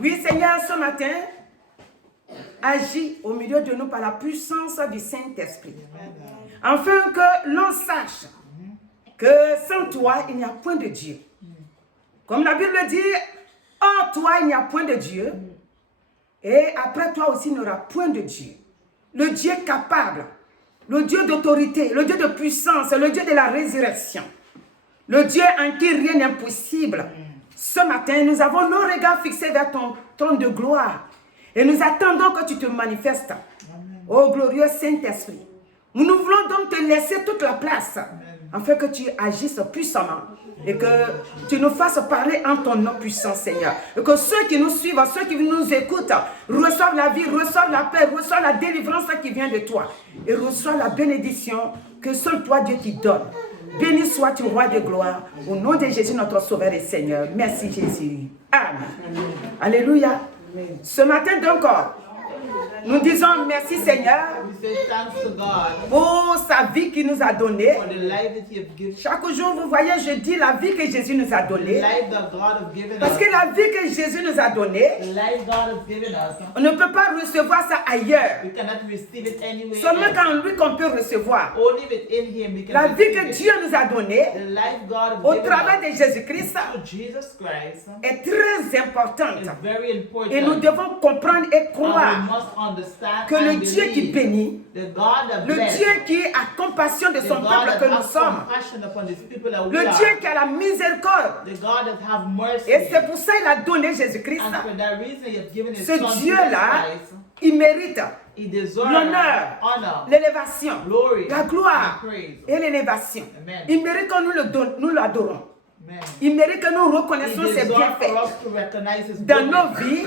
Oui, Seigneur, ce matin, agis au milieu de nous par la puissance du Saint-Esprit, afin que l'on sache que sans toi, il n'y a point de Dieu. Comme la Bible dit, en toi, il n'y a point de Dieu, et après toi aussi, il n'y aura point de Dieu. Le Dieu capable, le Dieu d'autorité, le Dieu de puissance, le Dieu de la résurrection, le Dieu en qui rien n'est impossible. Ce matin, nous avons nos regards fixés vers ton trône de gloire. Et nous attendons que tu te manifestes. Ô glorieux Saint-Esprit. Nous voulons donc te laisser toute la place. Afin que tu agisses puissamment. Et que tu nous fasses parler en ton nom puissant, Seigneur. Et que ceux qui nous suivent, ceux qui nous écoutent, reçoivent la vie, reçoivent la paix, reçoivent la délivrance qui vient de toi. Et reçoivent la bénédiction que seul toi, Dieu, qui donne. Béni sois-tu, roi de gloire, au nom de Jésus, notre Sauveur et Seigneur. Merci, Jésus. Amen. Alléluia. Ce matin, donc, nous disons merci, Seigneur, pour sa vie qu'il nous a donnée. Chaque jour, vous voyez, je dis la vie que Jésus nous a donnée. Parce que la vie que Jésus nous a donnée, on ne peut pas recevoir ça ailleurs. Seulement quand lui qu'on peut recevoir. La vie que Dieu nous a donnée, au travers de Jésus-Christ, est très importante. Et nous devons comprendre et croire que le Dieu qui bénit, le Dieu qui a compassion de son peuple que nous sommes, le Dieu qui a la miséricorde, et c'est pour ça qu'il a donné Jésus-Christ. Ce Dieu-là, il mérite l'honneur, l'élévation, la gloire et l'élévation. Il mérite que nous l'adorons. Il mérite que nous reconnaissions ses bienfaits dans nos vies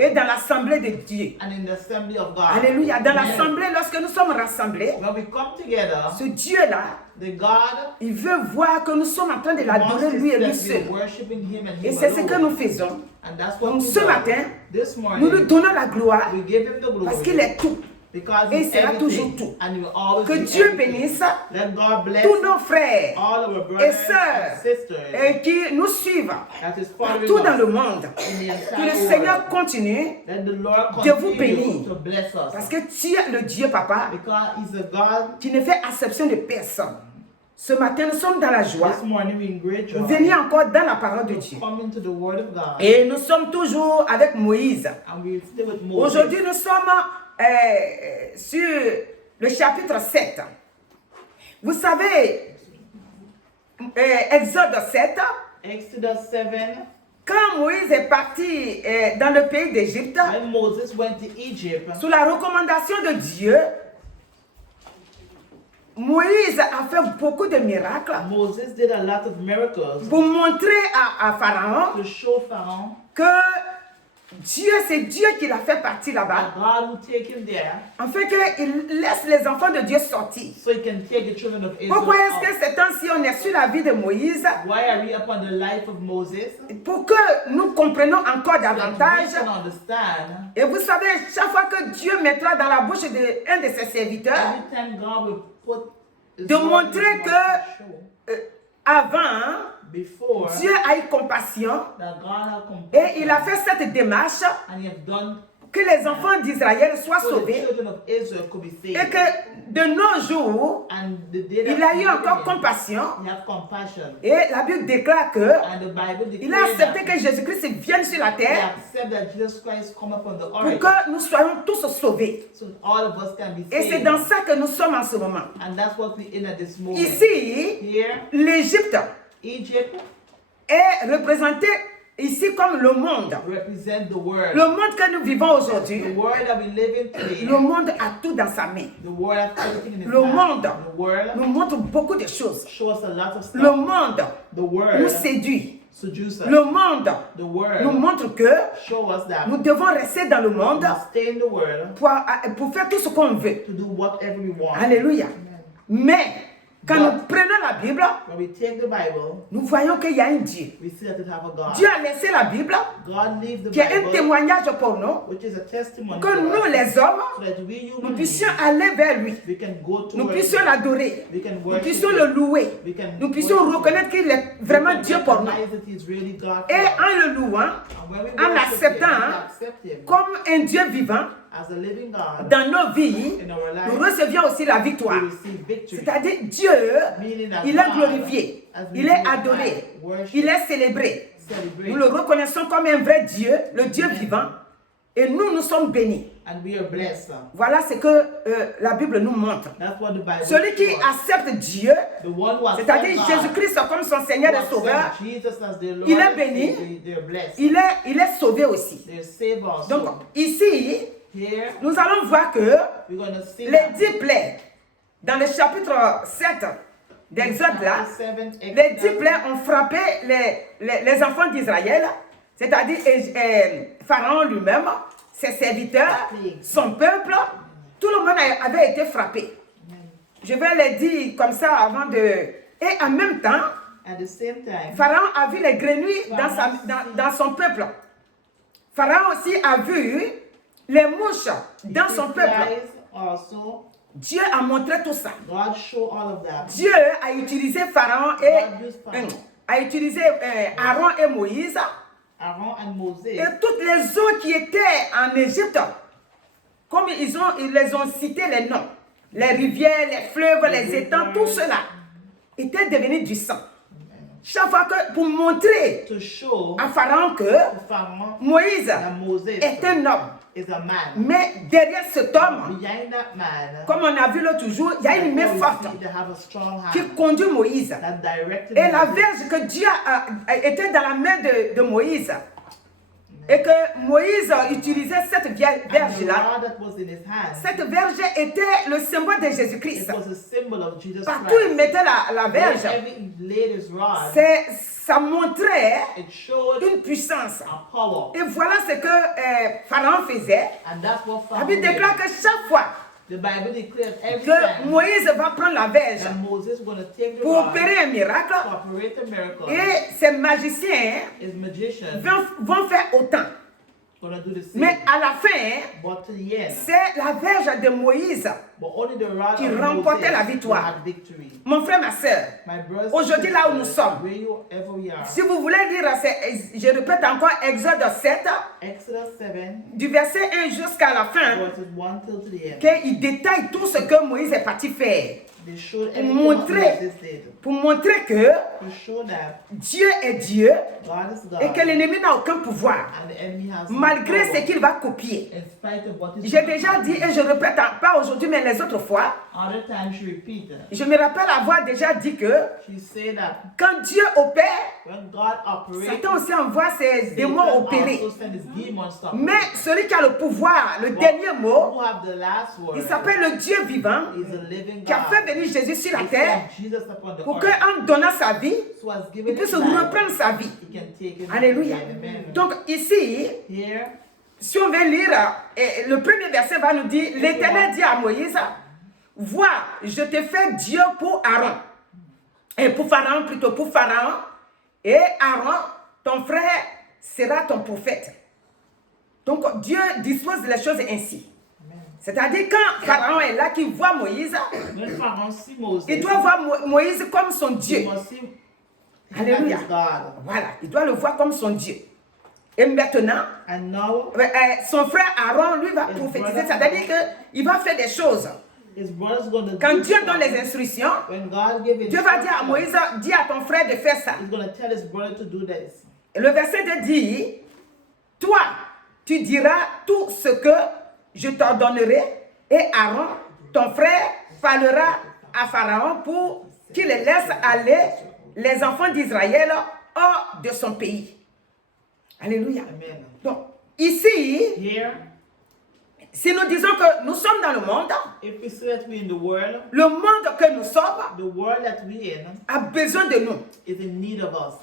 et dans l'assemblée de Dieu. Alléluia. Dans l'assemblée, lorsque nous sommes rassemblés, ce Dieu-là, il veut voir que nous sommes en train de l'adorer lui et lui seul. Et c'est ce que nous faisons. Donc ce matin, nous lui donnons la gloire parce qu'il est tout. Et il sera toujours tout. Que Dieu bénisse tous nos frères et sœurs qui nous suivent partout dans le monde. Que le Seigneur continue de vous bénir. Parce que tu es le Dieu, Papa, qui ne fait exception de personne. Ce matin, nous sommes dans la joie. Venir encore dans la parole de Dieu. Et nous sommes toujours avec Moïse. Aujourd'hui, nous sommes sur le chapitre 7. Vous savez, Exode 7, quand Moïse est parti dans le pays d'Égypte, sous la recommandation de Dieu, Moïse a fait beaucoup de miracles pour montrer à Pharaon que Dieu, c'est Dieu qui l'a fait partir là-bas. En fait qu'il laisse les enfants de Dieu sortir. Pourquoi est-ce que ces temps-ci on est sur la vie de Moïse? Pour que nous comprenions encore davantage. Et vous savez, chaque fois que Dieu mettra dans la bouche d'un de ses serviteurs, de montrer que avant, Dieu a eu compassion et il a fait cette démarche que les enfants d'Israël soient sauvés et que de nos jours, il a eu encore compassion. Et la Bible déclare que il a accepté que Jésus-Christ vienne sur la terre pour que nous soyons tous sauvés. Et c'est dans ça que nous sommes en ce moment. Ici, l'Égypte est représentée ici comme le monde. Le monde que nous vivons aujourd'hui, le monde a tout dans sa main. Le monde nous montre beaucoup de choses. Le monde nous séduit. Le monde nous montre que nous devons rester dans le monde pour faire tout ce qu'on veut. Alléluia. Mais quand nous prenons la Bible, nous voyons qu'il y a un Dieu. Dieu a laissé la Bible, qui est un témoignage pour nous, que nous les hommes, nous puissions aller vers lui. Nous puissions l'adorer. Nous puissions le louer. Nous puissions reconnaître qu'il est vraiment Dieu pour nous. Et en le louant, en l'acceptant comme un Dieu vivant, dans nos vies, nous recevions aussi la victoire. C'est-à-dire Dieu, il est glorifié, il est adoré, il est célébré. Nous le reconnaissons comme un vrai Dieu, le Dieu vivant, et nous sommes bénis. Voilà ce que la Bible nous montre. Celui qui accepte Dieu, c'est-à-dire Jésus-Christ comme son Seigneur et Sauveur, il est béni, il est sauvé aussi. Donc ici, nous allons voir que les 10 plaies, dans le chapitre 7 d'Exode, là, les 10 plaies ont frappé les enfants d'Israël, c'est-à-dire Pharaon lui-même, ses serviteurs, son peuple, tout le monde avait été frappé. Je vais les dire comme ça avant de... Et en même temps, Pharaon a vu les grenouilles dans son peuple. Pharaon aussi a vu les mouches dans son peuple. Dieu a montré tout ça. Dieu a utilisé Pharaon a utilisé Aaron et Moïse. Et toutes les eaux qui étaient en Égypte, comme ils les ont cité les noms, les rivières, les fleuves, les étangs, tout cela était devenu du sang. Chaque fois que pour montrer à Pharaon que Moïse est un homme. Mais derrière cet homme, comme on a vu l'autre jour, il y a une main forte qui conduit Moïse. Et la verge que Dieu était dans la main de Moïse. Et que Moïse utilisait cette verge-là. Cette verge était le symbole de Jésus-Christ. Partout où il mettait la verge, ça montrait une puissance. Et voilà ce que Pharaon faisait. La Bible déclare que chaque fois que Moïse va prendre la verge pour opérer un miracle, et ces magiciens vont faire autant. Mais à la fin, c'est la verge de Moïse qui remportait la victoire. Mon frère, ma soeur, aujourd'hui là où nous sommes, si vous voulez lire, je répète encore Exode 7, du verset 1 jusqu'à la fin, qu'il détaille tout ce que Moïse est parti faire. Pour montrer que Dieu est Dieu et que l'ennemi n'a aucun pouvoir, malgré ce qu'il va copier. J'ai déjà dit, et je ne répète pas aujourd'hui, mais les autres fois, je me rappelle avoir déjà dit que quand Dieu opère, Satan aussi envoie ses démons opérer. Mais celui qui a le pouvoir, le dernier mot, il s'appelle le Dieu vivant, qui a fait venir Jésus sur la terre pour qu'en donnant sa vie, il puisse reprendre sa vie. Alléluia. Donc ici, si on veut lire, le premier verset va nous dire, l'Éternel dit à Moïse, vois, je te fais Dieu pour Aaron. Et pour Pharaon plutôt, pour Pharaon. Et Aaron, ton frère, sera ton prophète. Donc Dieu dispose les choses ainsi. C'est-à-dire quand Pharaon est là, qu'il voit Moïse, il doit voir Moïse comme son Dieu. Alléluia. Voilà, il doit le voir comme son Dieu. Et maintenant, son frère Aaron, lui, va prophétiser. C'est-à-dire qu'il va faire des choses. Quand Dieu donne les instructions, Dieu va dire à Moïse, dis à ton frère de faire ça. Et le verset 2 dit, toi, tu diras tout ce que je t'ordonnerai, et Aaron, ton frère, parlera à Pharaon pour qu'il laisse aller les enfants d'Israël hors de son pays. Alléluia. Amen. Donc, ici, si nous disons que nous sommes dans le monde, le monde que nous sommes a besoin de nous.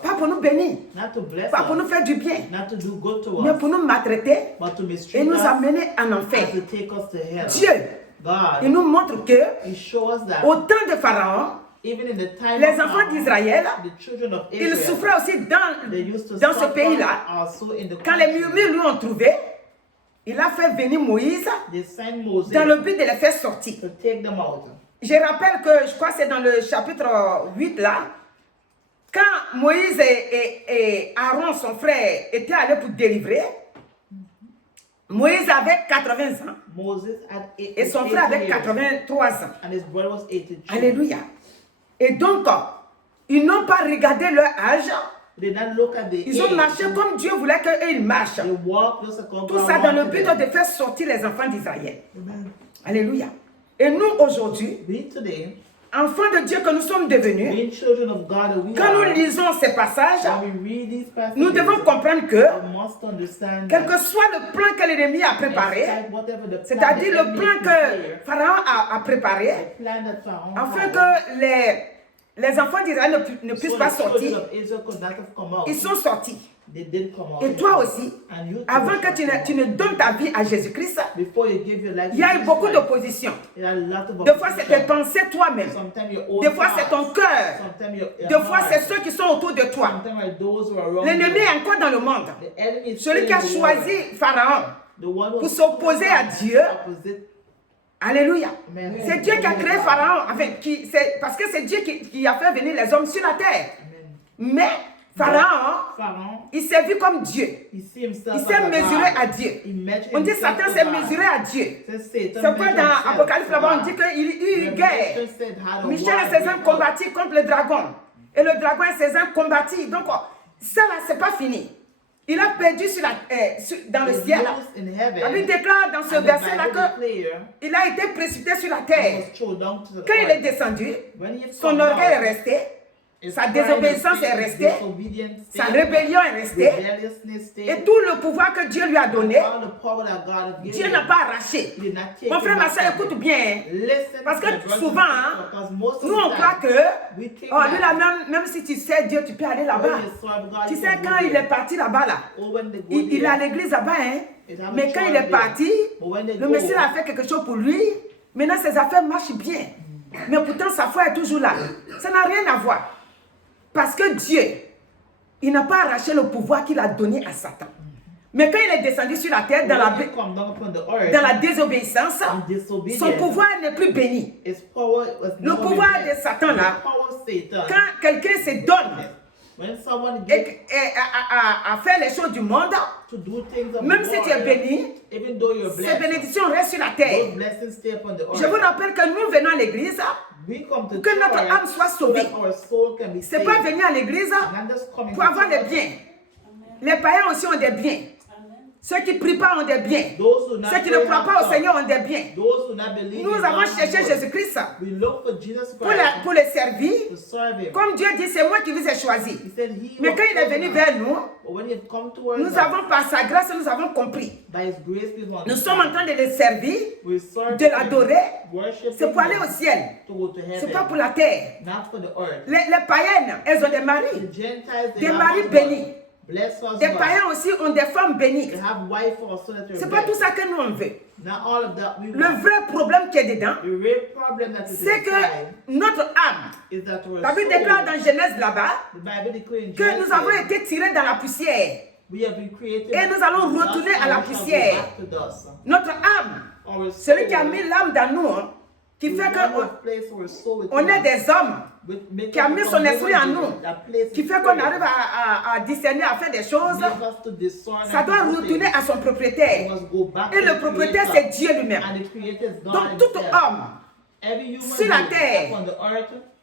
Pas pour nous bénir, pas pour nous faire du bien, mais pour nous maltraiter et nous amener en enfer. Dieu, il nous montre que au temps de Pharaon, les enfants d'Israël, ils souffraient aussi dans ce pays-là. Quand les murmures lui ont trouvé, il a fait venir Moïse dans le but de les faire sortir. Je rappelle que, je crois que c'est dans le chapitre 8 là, quand Moïse et Aaron, son frère, étaient allés pour délivrer, Moïse avait 80 ans et son frère avait 83 ans. Alléluia. Et donc, ils n'ont pas regardé leur âge. Ils ont marché comme Dieu voulait qu'ils marchent. Tout ça dans le but de faire sortir les enfants d'Israël. Alléluia. Et nous aujourd'hui, enfants de Dieu que nous sommes devenus, quand nous lisons ces passages, nous devons comprendre que, quel que soit le plan que l'ennemi a préparé, c'est-à-dire le plan que Pharaon a préparé, afin que les enfants d'Israël ne puissent pas sortir, ils sont sortis. Et toi aussi, avant que tu ne donnes ta vie à Jésus-Christ, il y a eu beaucoup d'opposition. Des fois, c'est tes pensées toi-même. Des fois, c'est ton cœur. Des fois, c'est ceux qui sont autour de toi. L'ennemi est encore dans le monde. Celui qui a choisi Pharaon pour s'opposer à Dieu. Alléluia. C'est Dieu qui a créé Pharaon. Enfin, parce que c'est Dieu qui a fait venir les hommes sur la terre. Mais Pharaon, il s'est vu comme Dieu. Il s'est mesuré à Dieu. On dit Satan s'est mesuré à Dieu. C'est pourquoi dans Apocalypse, là-bas, on dit qu'il y a eu guerre. Michel et ses hommes combattirent contre le dragon. Et le dragon et ses hommes combattirent. Donc, ça là, c'est pas fini. Il a perdu dans le ciel. La Bible déclare dans ce verset-là qu'il a été précipité sur la terre. Quand il est descendu, son orgueil est resté. Sa désobéissance est restée, sa rébellion est restée, et tout le pouvoir que Dieu lui a donné, Dieu n'a pas arraché. Mon frère, ma soeur, écoute bien, parce que souvent, nous on croit que, lui là, même si tu sais Dieu, tu peux aller là-bas. Tu sais, quand il est parti là-bas, là, il est à l'église là-bas, mais quand il est parti, le Messie a fait quelque chose pour lui, maintenant ses affaires marchent bien, mais pourtant sa foi est toujours là. Ça n'a rien à voir. Parce que Dieu, il n'a pas arraché le pouvoir qu'il a donné à Satan. Mais quand il est descendu sur la terre dans la désobéissance, son pouvoir n'est plus béni. Le pouvoir de Satan là, quand quelqu'un se donne et à faire les choses du monde, même si tu es béni, ces bénédictions restent sur la terre. Je vous rappelle que nous venons à l'église que notre âme soit sauvée. Ce n'est pas venir à l'église pour avoir des biens. Les païens aussi ont des biens. Ceux qui ne prient pas ont des biens. Ceux qui ne croient pas au Seigneur ont des biens. Nous avons cherché Jésus-Christ pour les servir. Comme Dieu dit, c'est moi qui vous ai choisi. Mais quand il est venu vers nous, nous avons par sa grâce, nous avons compris. Nous sommes en train de les servir, de l'adorer. C'est pour aller au ciel. Ce n'est pas pour la terre. Les païennes, elles ont des maris. Des maris bénis. Des païens aussi ont des femmes bénies. C'est pas tout ça que nous on veut. Le vrai problème qui est dedans, c'est que notre âme, la Bible déclare dans Genèse là-bas, que nous avons été tirés dans la poussière. Et nous allons retourner à la poussière. Notre âme, celui qui a mis l'âme dans nous, qui fait qu'on est des hommes, qui a mis son esprit en nous, qui fait qu'on arrive à discerner, à faire des choses, ça doit retourner à son propriétaire. Et le propriétaire, c'est Dieu lui-même. Donc tout homme sur la terre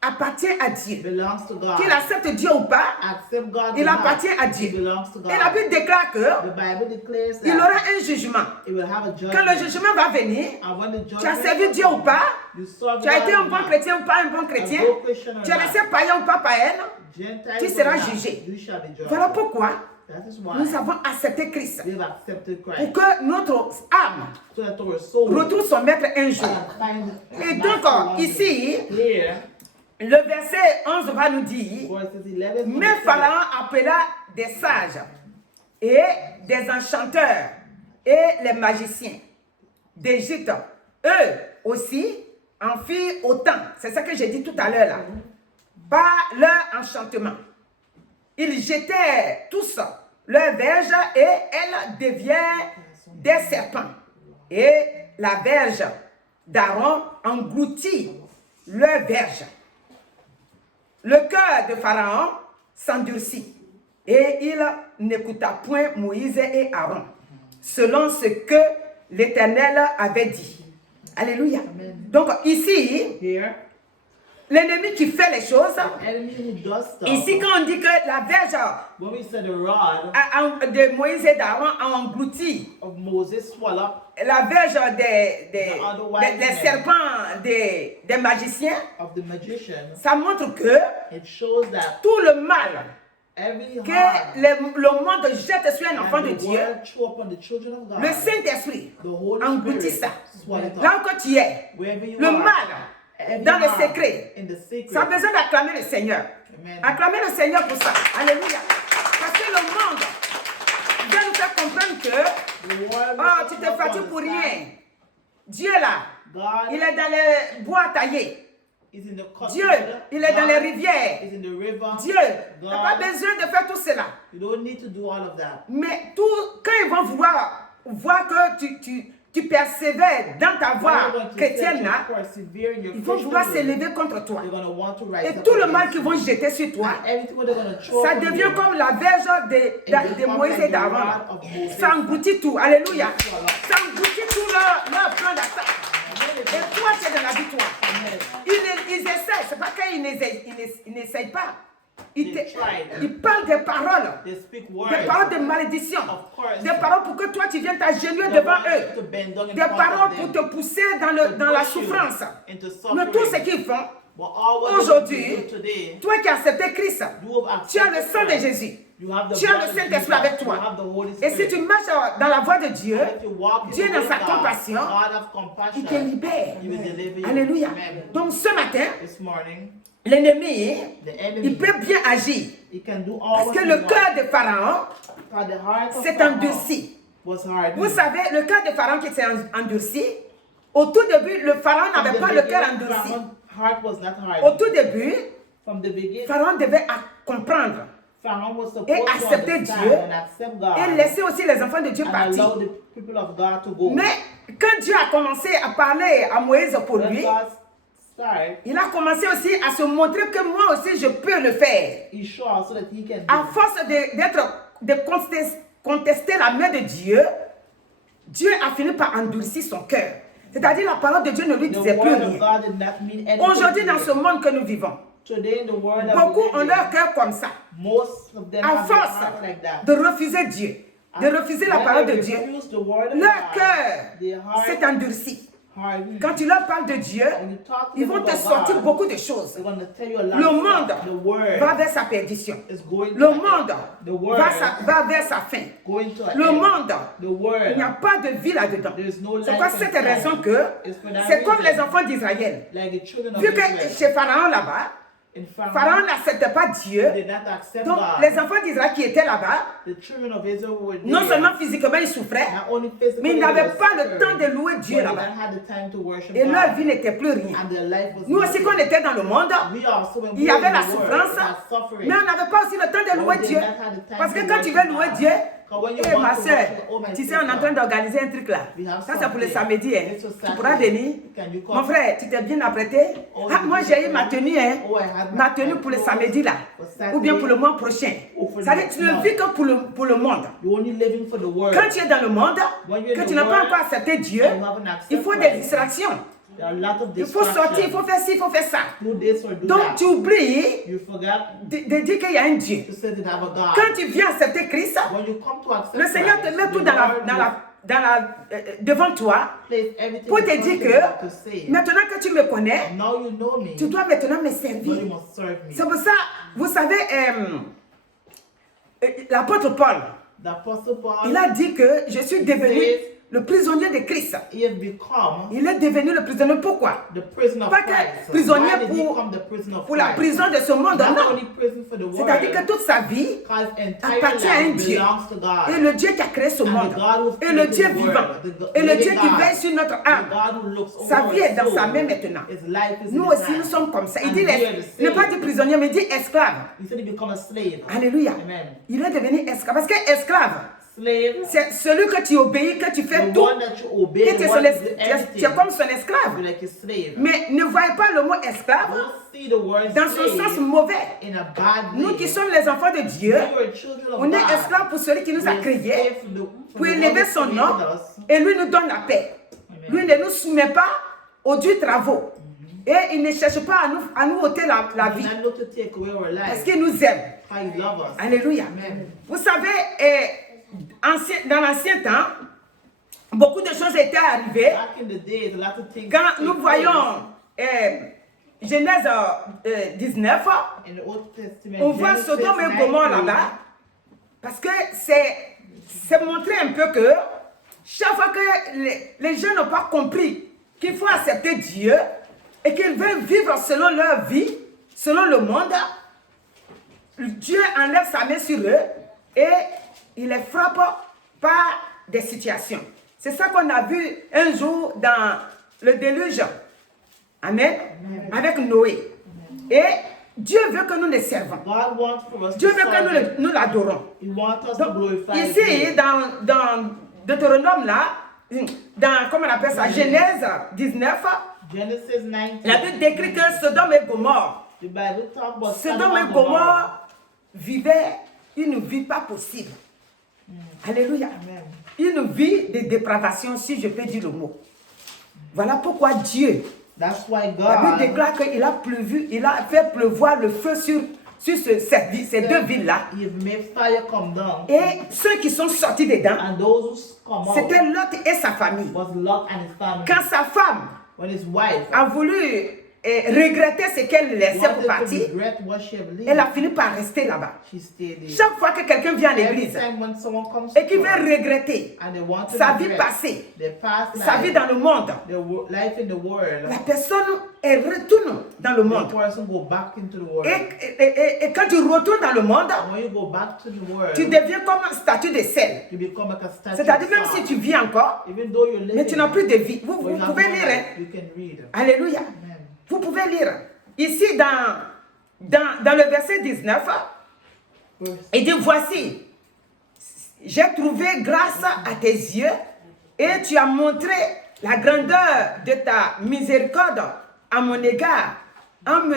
appartient à Dieu. Qu'il accepte Dieu ou pas, il appartient à Dieu. Et la Bible déclare qu'il aura un jugement. Quand le jugement va venir, tu as servi Dieu ou pas, tu as été un bon chrétien ou pas un bon chrétien, tu as laissé païen ou pas païenne, tu seras jugé. Voilà pourquoi nous avons accepté Christ pour que notre âme retrouve son maître un jour. Et donc, ici, le verset 11 va nous dire, mais Pharaon appela des sages et des enchanteurs et les magiciens d'Égypte. Eux aussi en firent autant. C'est ça que j'ai dit tout à l'heure là. Par leur enchantement. Ils jetaient tous leurs verges et elles deviennent des serpents. Et la verge d'Aaron engloutit leurs verges. Le cœur de Pharaon s'endurcit et il n'écouta point Moïse et Aaron, selon ce que l'Éternel avait dit. Alléluia. Amen. Donc ici, l'ennemi qui fait les choses, ici quand on dit que la verge de Moïse et d'Aaron a englouti la verge des serpents des magiciens, ça montre que tout le mal que le monde jette sur un enfant de Dieu, le Saint-Esprit engloutit ça. Là où tu es, le mal dans le secret, ça a besoin d'acclamer le Seigneur. Acclamer le Seigneur pour ça. Alléluia. Parce que le monde vient nous faire comprendre que tu te fatigues pour rien. Dieu là, il est dans les bois taillés. Dieu, il est dans les rivières. Dieu, tu n'as pas besoin de faire tout cela. Mais quand ils vont voir que tu persévères dans ta voie chrétienne là, ils vont vouloir s'élever contre toi. Et tout le mal qu'ils vont jeter sur toi, ça devient comme la verge de Moïse et d'Aaron. Ça engloutit tout. Alléluia. Ça engloutit tout leur plan d'attaque. Et toi, tu es dans la victoire. Ils essaient, c'est pas qu'ils n'essayent pas. Ils parlent des paroles de malédiction, des paroles pour que toi tu viennes t'agenouiller devant eux, des paroles pour te pousser dans la souffrance. Mais tout ce qu'ils font, aujourd'hui, toi qui as accepté Christ, tu as le sang de Jésus. Tu as le Saint-Esprit avec toi. Et si tu marches dans la voie de Dieu, Dieu dans sa compassion, il te libère. Alléluia. Donc ce matin, l'ennemi, il peut bien agir. Parce que le cœur de Pharaon s'est endurci. Vous savez, le cœur de Pharaon qui s'est endurci, au tout début, le Pharaon n'avait pas le cœur endurci. Au tout début, Pharaon devait comprendre et accepter Dieu et laisser aussi les enfants de Dieu partir. Mais quand Dieu a commencé à parler à Moïse pour lui, il a commencé aussi à se montrer que moi aussi je peux le faire. À force de contester la main de Dieu, Dieu a fini par endurcir son cœur. C'est-à-dire la parole de Dieu ne lui disait plus rien. Aujourd'hui dans ce monde que nous vivons, beaucoup ont leur cœur comme ça. À force de refuser Dieu, de refuser la parole de Dieu, leur cœur s'est endurci. Quand tu leur parles de Dieu, ils vont te sortir beaucoup de choses. Le monde va vers sa perdition. Le monde va vers sa fin. Le monde, il n'y a pas de vie là-dedans. C'est quoi cette raison que c'est comme les enfants d'Israël. Vu que chez Pharaon là-bas, Pharaon n'acceptait pas Dieu. Donc les enfants d'Israël qui étaient là-bas, non seulement physiquement ils souffraient, mais ils n'avaient pas le temps de louer Dieu là-bas. Et leur vie n'était plus rien. Nous aussi quand on était dans le monde, il y avait la souffrance, mais on n'avait pas aussi le temps de louer Dieu. Parce que quand tu veux louer Dieu, Eh ma soeur, tu sais, on est en train d'organiser un truc là. Ça, c'est pour le samedi. Hein. Tu pourras venir. Mon frère, tu t'es bien apprêté? Ah, moi, j'ai eu ma tenue, hein. Ma tenue pour le samedi là. Ou bien pour le mois prochain. Ça veut dire que tu ne vis que pour le monde. Quand tu es dans le monde, que tu n'as pas encore accepté Dieu, il faut des distractions. Il faut sortir, il faut faire ci, il faut faire ça. Donc tu oublies de dire qu'il y a un Dieu. Quand tu viens accepter Christ, le Seigneur te met tout devant toi pour te dire que maintenant que tu me connais, tu dois maintenant me servir. C'est pour ça, vous savez, l'apôtre Paul, il a dit que je suis devenu le prisonnier de Christ. Il est devenu le prisonnier. Pourquoi? Pas que prisonnier pour la prison de ce monde, non. C'est-à-dire que toute sa vie appartient à un Dieu. Et le Dieu qui a créé ce monde. Et le Dieu vivant. Et le Dieu qui veille sur notre âme. Sa vie est dans sa main maintenant. Nous aussi, nous sommes comme ça. Il dit, ne pas dire prisonnier, mais il dit esclave. Alléluia. Il est devenu esclave. Parce que esclave, c'est celui que tu obéis, que tu fais tout, que tu es comme son esclave. Mais ne voyez pas le mot esclave dans son sens mauvais. Nous qui sommes les enfants de Dieu, on est esclaves pour celui qui nous a créés, pour élever son nom, et lui nous donne la paix. Lui ne nous soumet pas aux durs travaux. Et il ne cherche pas à nous ôter la vie. Parce qu'il nous aime. Alléluia. Vous savez, dans l'ancien temps, beaucoup de choses étaient arrivées. Quand nous voyons Genèse 19, on voit Sodome et Gomorrhe là-bas. Parce que c'est montrer un peu que chaque fois que les gens n'ont pas compris qu'il faut accepter Dieu et qu'ils veulent vivre selon leur vie, selon le monde, Dieu enlève sa main sur eux et il les frappe par des situations. C'est ça qu'on a vu un jour dans le déluge. Amen. Avec Noé. Et Dieu veut que nous le servons. Dieu veut que nous l'adorons. Ici, dans Deutéronome, là, comment on appelle ça, Genèse 19, la Bible décrit que Sodome et Gomorrhe, Sodome et Gomorrhe vivaient une vie pas possible. Alléluia. Amen. Une vie de dépravation, si je peux dire le mot. Voilà pourquoi Dieu, la Bible déclare qu'il a plu, il a fait pleuvoir le feu sur ces deux villes-là. Et ceux qui sont sortis dedans, c'était Lot et sa famille. Quand sa femme a voulu regretter ce qu'elle laissait pour partir, elle a fini par rester là-bas. Chaque fois que quelqu'un vient à l'église et qui veut regretter sa vie passée, sa vie dans le monde, la personne elle retourne dans le monde. Et quand tu retournes dans le monde, tu deviens comme un statut de sel. C'est-à-dire même si tu vis encore, mais tu n'as plus de vie. Vous pouvez lire. Hein? Alléluia. Vous pouvez lire. Ici, dans le verset 19, il dit, voici, j'ai trouvé grâce à tes yeux et tu as montré la grandeur de ta miséricorde à mon égard en me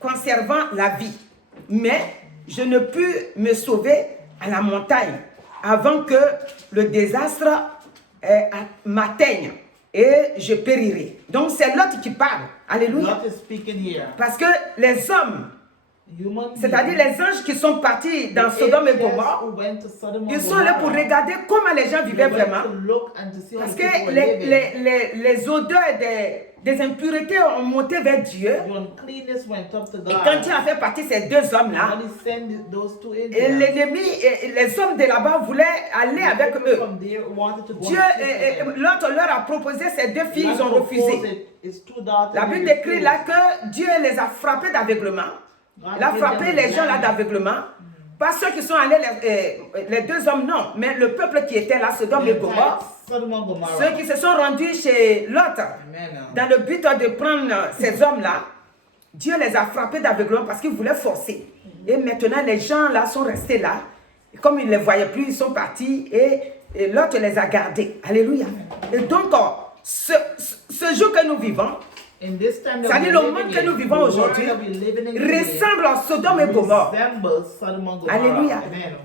conservant la vie. Mais je ne pus me sauver à la montagne avant que le désastre m'atteigne. Et je périrai. Donc c'est Lot qui parle. Alléluia. Parce que les hommes, c'est-à-dire les anges qui sont partis dans Sodome et Gomorrhe, ils sont là pour regarder comment les gens vivaient vraiment. Parce que les odeurs des impuretés ont monté vers Dieu. Et quand Dieu a fait partir ces deux hommes-là, l'ennemi, les hommes de là-bas voulaient aller avec eux. Dieu, l'autre leur a proposé ces deux filles, ils ont refusé. La Bible décrit là que Dieu les a frappés d'aveuglement. Il a frappé les gens là d'aveuglement. Pas ceux qui sont allés, les deux hommes, non. Mais le peuple qui était là, Sodome et Gomorrhe, ceux qui se sont rendus chez Lot, dans le but de prendre ces hommes-là, Dieu les a frappés d'aveuglement parce qu'ils voulaient forcer. Et maintenant, les gens là sont restés là. Comme ils ne les voyaient plus, ils sont partis et l'autre les a gardés. Alléluia. Et donc, ce jour que nous vivons, c'est-à-dire le monde que nous vivons aujourd'hui, ressemble à Sodome et Gomorrhe. Alléluia.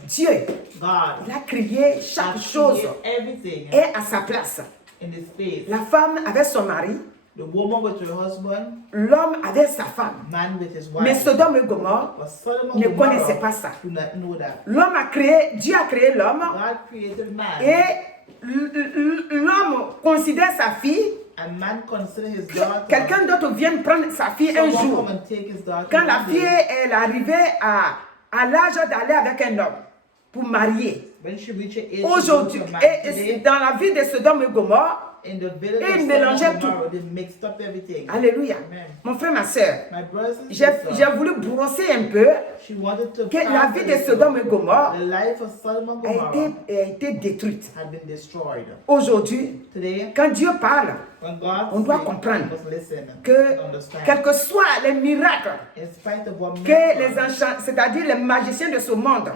Dieu, il a créé chaque chose et à sa place. La femme avec son mari, l'homme avec sa femme. Mais Sodome et Gomorrhe ne connaissaient pas ça. L'homme a créé, Dieu a créé l'homme et l'homme considère sa fille. Quelqu'un d'autre vient prendre sa fille un jour. Quand la fille est arrivée à l'âge d'aller avec un homme pour marier. Aujourd'hui, dans la vie de Sodome et Gomorrhe, et ils mélangeaient tout. Alléluia. Mon frère, ma soeur, j'ai voulu brosser un peu que la vie de Sodome et Gomorrhe a été détruite. Aujourd'hui, quand Dieu parle, on doit comprendre que quels que soient les miracles que les enchants, c'est-à-dire les magiciens de ce monde,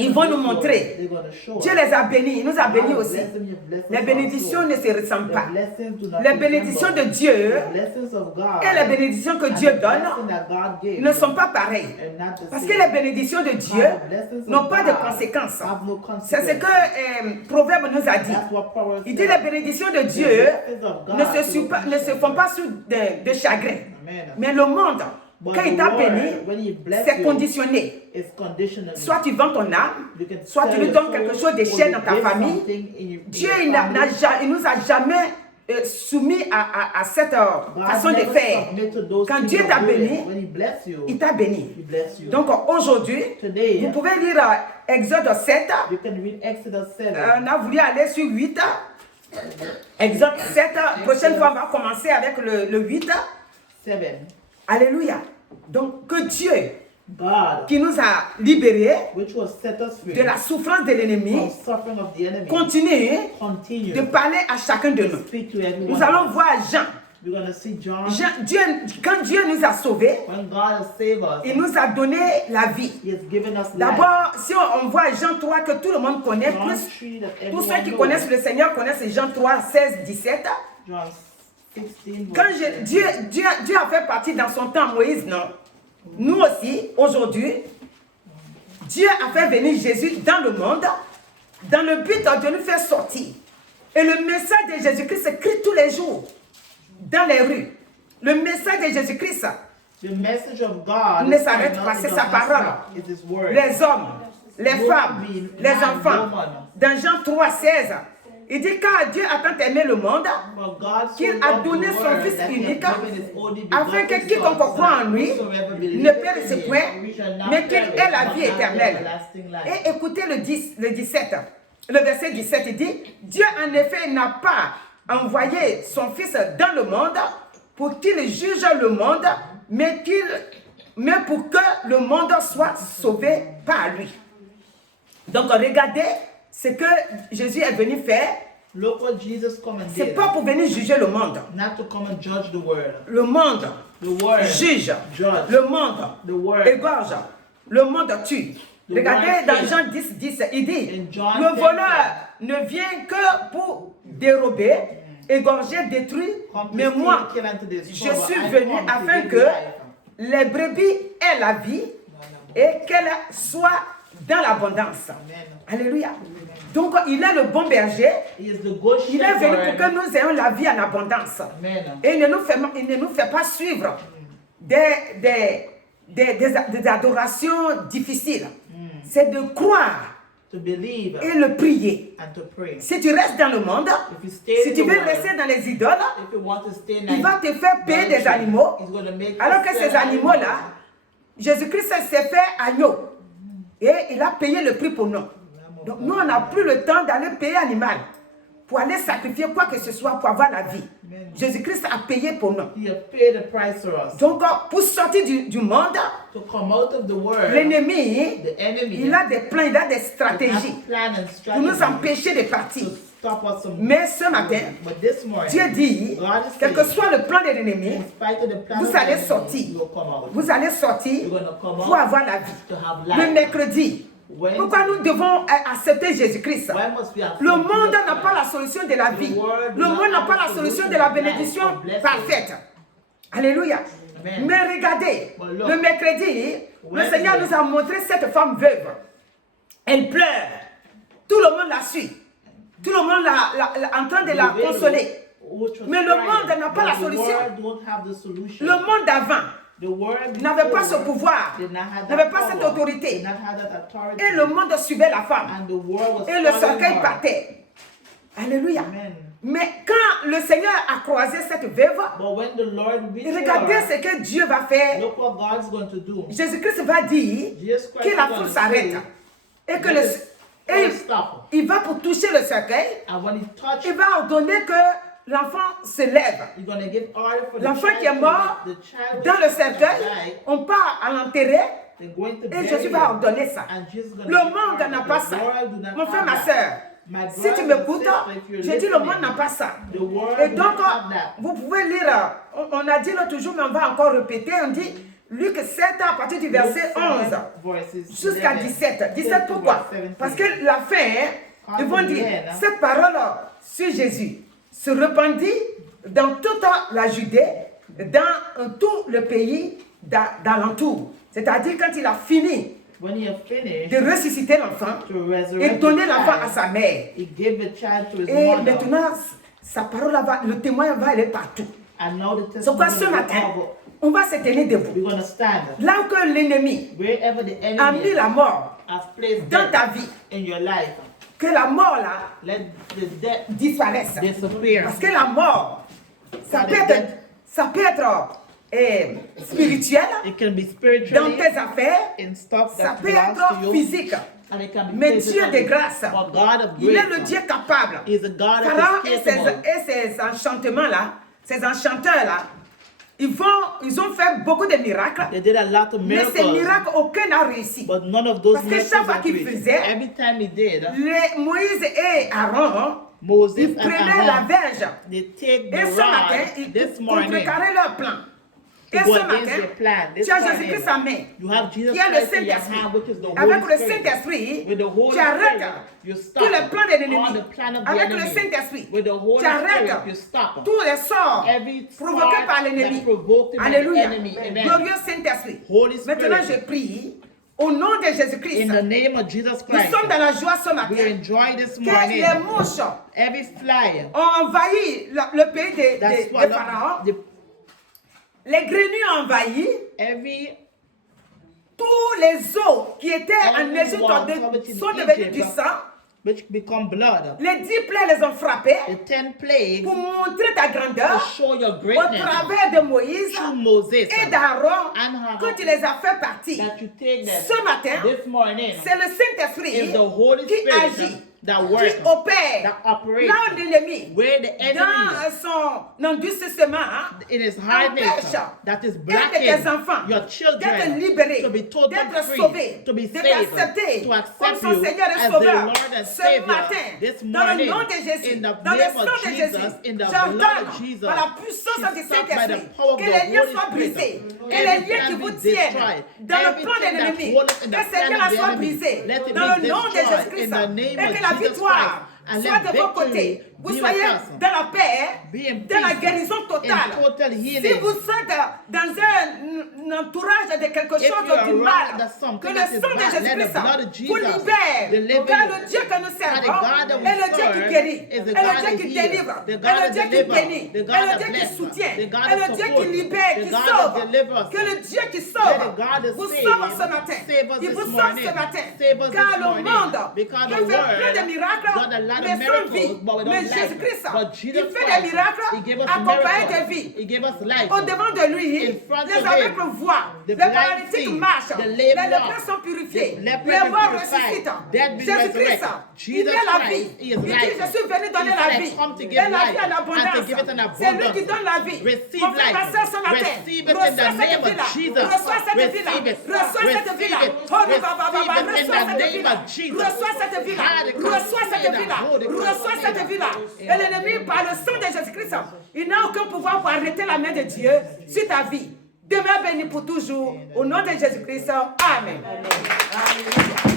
ils vont nous montrer. Dieu les a bénis, il nous a bénis aussi. Les bénédictions ne se ressemblent pas. Les bénédictions de Dieu et les bénédictions que Dieu donne ne sont pas pareilles. Parce que les bénédictions de Dieu n'ont pas de conséquences. C'est ce que Proverbe nous a dit. Il dit les bénédictions de Dieu ne se font pas sous de chagrin. Mais le monde, quand il t'a béni, c'est conditionné. Soit tu vends ton âme, soit tu lui donnes quelque chose de cher dans ta famille. Dieu, il ne nous a jamais soumis à cette façon de faire. Quand Dieu t'a béni, il t'a béni. Donc aujourd'hui, vous pouvez lire Exode 7. On a voulu aller sur 8. Exode 7. Prochaine fois, on va commencer avec le 8. Alléluia. Donc que Dieu qui nous a libérés de la souffrance de l'ennemi continue de parler à chacun de nous. Nous allons voir Jean. Quand Dieu nous a sauvés, il nous a donné la vie. D'abord, si on voit Jean 3 que tout le monde connaît, tous ceux qui connaissent le Seigneur connaissent Jean 3, 16, 17. Quand Dieu a fait partie dans son temps Moïse, non. Nous aussi, aujourd'hui, Dieu a fait venir Jésus dans le monde, dans le but de nous faire sortir. Et le message de Jésus-Christ se crie tous les jours, dans les rues. Le message de Jésus-Christ ne s'arrête pas, c'est sa parole. Les hommes, les femmes, les enfants. Dans Jean 3, 16, il dit car Dieu a tant aimé le monde qu'il a donné son Fils unique afin que quiconque croit en lui ne périsse point, mais qu'il ait la vie éternelle. Et écoutez le 17, le verset 17, il dit Dieu en effet n'a pas envoyé son Fils dans le monde pour qu'il juge le monde, mais pour que le monde soit sauvé par lui. Donc regardez ce que Jésus est venu faire. C'est pas pour venir juger le monde. Le monde juge. Le monde égorge. Le monde tue. Regardez dans Jean 10, 10, il dit le voleur ne vient que pour dérober, égorger, détruire. Mais moi, je suis venu afin que les brebis aient la vie et qu'elle soit dans l'abondance. Alléluia. Donc, il est le bon berger. Il est venu pour que nous ayons la vie en abondance. Et il ne nous fait pas suivre des adorations difficiles. C'est de croire et le prier. Si tu restes dans le monde, si tu veux rester dans les idoles, il va te faire payer des animaux. Alors que ces animaux-là, Jésus-Christ s'est fait agneau. Et il a payé le prix pour nous. Donc nous, on n'a plus le temps d'aller payer animal pour aller sacrifier quoi que ce soit pour avoir la vie. Jésus-Christ a payé pour nous. Donc pour sortir du monde, l'ennemi, il a des plans, il a des stratégies pour nous empêcher de partir. Mais ce matin, Dieu dit, quel que soit le plan de l'ennemi, vous allez sortir. Vous allez sortir pour avoir la vie. Le mercredi, Pourquoi nous devons accepter Jésus-Christ? Le monde n'a pas la solution de la vie. Le monde n'a pas la solution de la bénédiction parfaite. Alléluia. Mais regardez, le mercredi, le Seigneur nous a montré cette femme veuve. Elle pleure. Tout le monde la suit. Tout le monde est en train de la consoler. Mais le monde n'a pas la solution. Le monde d'avant n'avait pas ce pouvoir, n'avait pas cette autorité. Et le monde suivait la femme. Et le cercueil partait. Alléluia. Mais quand le Seigneur a croisé cette veuve, regardez ce que Dieu va faire. Jésus-Christ va dire que la foule s'arrête. Et que il va pour toucher le cercueil. Il va ordonner que l'enfant se lève. L'enfant qui est mort dans le cercueil, on part à l'enterrer. Et Jésus va ordonner ça. Le monde n'a pas ça. Mon frère, ma soeur, si tu m'écoutes, je dis le monde n'a pas ça. Et donc, vous pouvez lire, on a dit l'autre jour, mais on va encore répéter, on dit Luc 7 à partir du verset 11 jusqu'à 17. 17 pourquoi? Parce que la fin, ils vont dire, cette parole sur Jésus se répandit dans toute la Judée, dans tout le pays d'alentour. C'est-à-dire quand il a fini de ressusciter l'enfant et donner l'enfant à sa mère. Et maintenant, sa parole, le témoin va aller partout. C'est pourquoi ce matin, on va se tenir debout. Là où l'ennemi a mis la mort dans ta vie, que la mort là disparaisse. Parce que la mort, ça peut être spirituel dans tes affaires, ça peut être physique. Mais Dieu de grâce, il est le Dieu capable. Pharaon et ses enchantements-là, ces enchanteurs-là, ils ont fait beaucoup de miracles, mais ces miracles, aucun n'a réussi. Parce que chaque fois qu'ils faisaient, Moïse et Aaron, ils prenaient la verge. Et ce matin, ils contrecarraient leur plan. Et ce matin, tu as Jésus-Christ sa main, qui a le Saint-Esprit. Avec le Saint-Esprit, tu arrêtes tous les plans de l'ennemi. Avec le Saint-Esprit, tu arrêtes tous les sorts provoqués par l'ennemi. Alléluia. Glorieux Saint-Esprit. Maintenant, je prie. Au nom de Jésus-Christ, nous sommes dans la joie ce matin. Que les mouches ont envahi le pays de Pharaon. Les grenouilles ont envahi. Tous les os qui étaient en Égypte sont devenus du sang. Les 10 plaies les ont frappés pour montrer ta grandeur au travers de Moïse et d'Aaron quand tu les as fait partir. Ce matin, c'est le Saint-Esprit qui agit, qui opère là où l'ennemi, dans son endurcissement, empêche tes enfants d'être libérés, d'être sauvés, d'être acceptés comme son Seigneur et Sauveur. Ce matin, dans le nom de Jésus, dans le sang de Jésus, j'ordonne par la puissance du Saint-Esprit que les liens soient brisés, que les liens qui vous tiennent dans le plan de l'ennemi, que ces liens soient brisés dans le nom de Jésus-Christ et que la victoire soit de vos côtés. Vous soyez dans la paix, dans la guérison totale. Si vous êtes dans un entourage de quelque chose du mal, que le sang de Jésus-Christ vous libère. Car le Dieu que nous servons est le Dieu qui guérit, est le Dieu qui délivre, est le Dieu qui bénit, est le Dieu qui soutient, est le Dieu qui libère, qui sauve. Que le Dieu qui sauve vous sauve ce matin. Il vous sauve ce matin. Car le monde peut faire plein de miracles, mais sans vie. Jésus-Christ, il fait des miracles accompagnés de vie. Au-devant de lui, les aveugles voient, les paralytiques marchent, les lépreux sont purifiés, les morts ressuscitent. Jésus-Christ, il est la vie. Il dit, je suis venu donner la vie. Et la vie en abondance. C'est lui qui donne la vie. Mon frère, ma soeur, ce matin, reçois cette vie-là. Reçois cette vie-là. Reçois cette vie-là. Reçois cette vie-là. Reçois cette vie-là. Reçois cette vie-là. Et l'ennemi, par le sang de Jésus-Christ, il n'a aucun pouvoir pour arrêter la main de Dieu sur ta vie. Demeure béni pour toujours. Au nom de Jésus-Christ. Amen. Amen.